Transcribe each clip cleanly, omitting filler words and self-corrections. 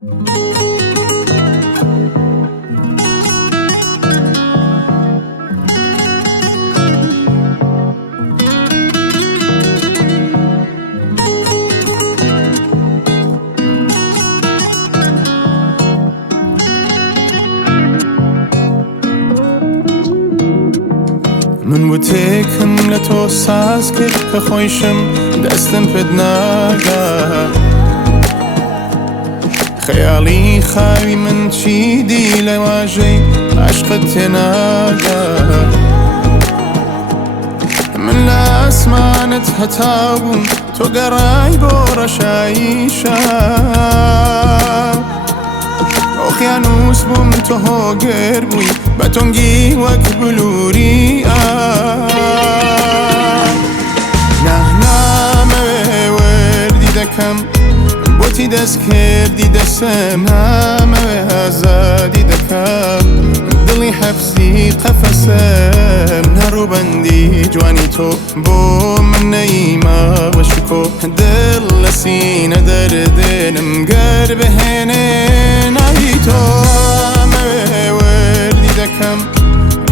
من بوتێکم لە تۆ ساز کرد کە خۆیشم دەستم پێت ناگا خەیاڵی خاوی من چیدی لە واژەی عاشقت تێناگا من لە ئاسمانت هەتاو بووم تۆ گەڕای بۆ ڕەشایی شاو ئۆقیانوس بووم تۆ هۆگر بووی بە تۆنگی وەک بلووری نامەوێ وەردی دەکەم بۆتی دەست کردی دەسم نامەوێ ئازادی دەکەم دڵی حەبسی قەفەسم نەڕووبەندی جوانی تۆ بۆ من نەیما وەشکۆ دڵ لە سینە دەردێنم گەر بهێنێ ناوی تۆ نامەوێ وەردی دەکەم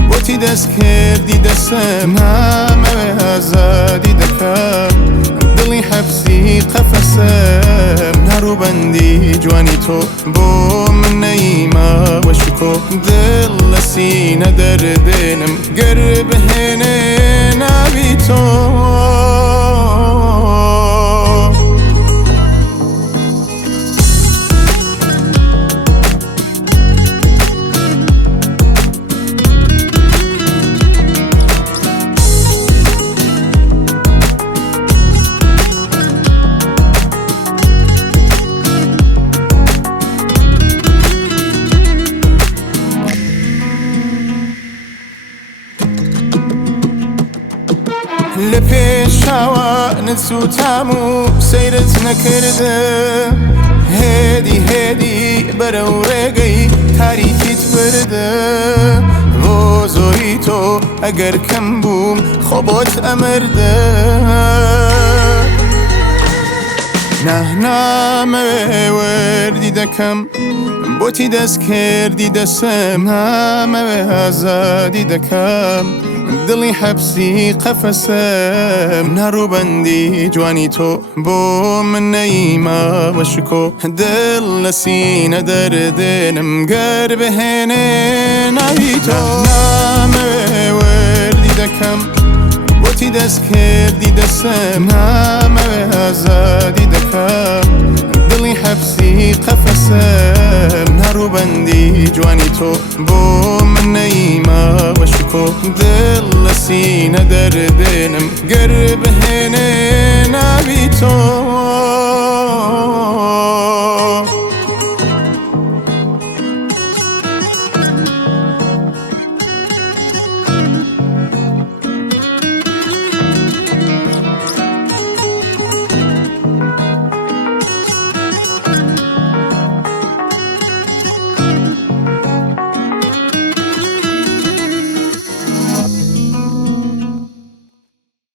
بۆتی دەست کردی دەسم نامەوێ ئازادی دەکەم دڵی حەبسی قەفەسم نەڕووبەندی جوانی تۆ بۆ من نەیما وەشکۆ دڵ لە سینە دەردێنم گەر بهێنێ ناوی تۆ لە پێشاوە نسووتام و سەیرت نەکردم هێدی بەرەو ڕێگەی تاریکیت بردم بۆ زۆری تۆ ئەگەر کەم بووم خۆ بۆت ئەمردم نامەوێ وەردی دەکەم بۆتی دەست کردی دەسم نامەوێ ئازادی دەکەم دڵی حەبسی قەفەسم نەڕووبەندی جوانی تۆ بۆ من نەیما وەشکۆ دڵ لە سینە دەردێنم گەر بهێنێ ناوی تۆ نامەوێ وەردی دەکەم بۆتی دەست کردی دەسم نامەوێ ئازادی دەکەم دڵی حەبسی قەفەسم نەڕووبەندی جوانی تۆ بۆ من نەیما وەشکۆ دڵ لە سینە دەردێنم گەر بهێنێ ناوی تۆ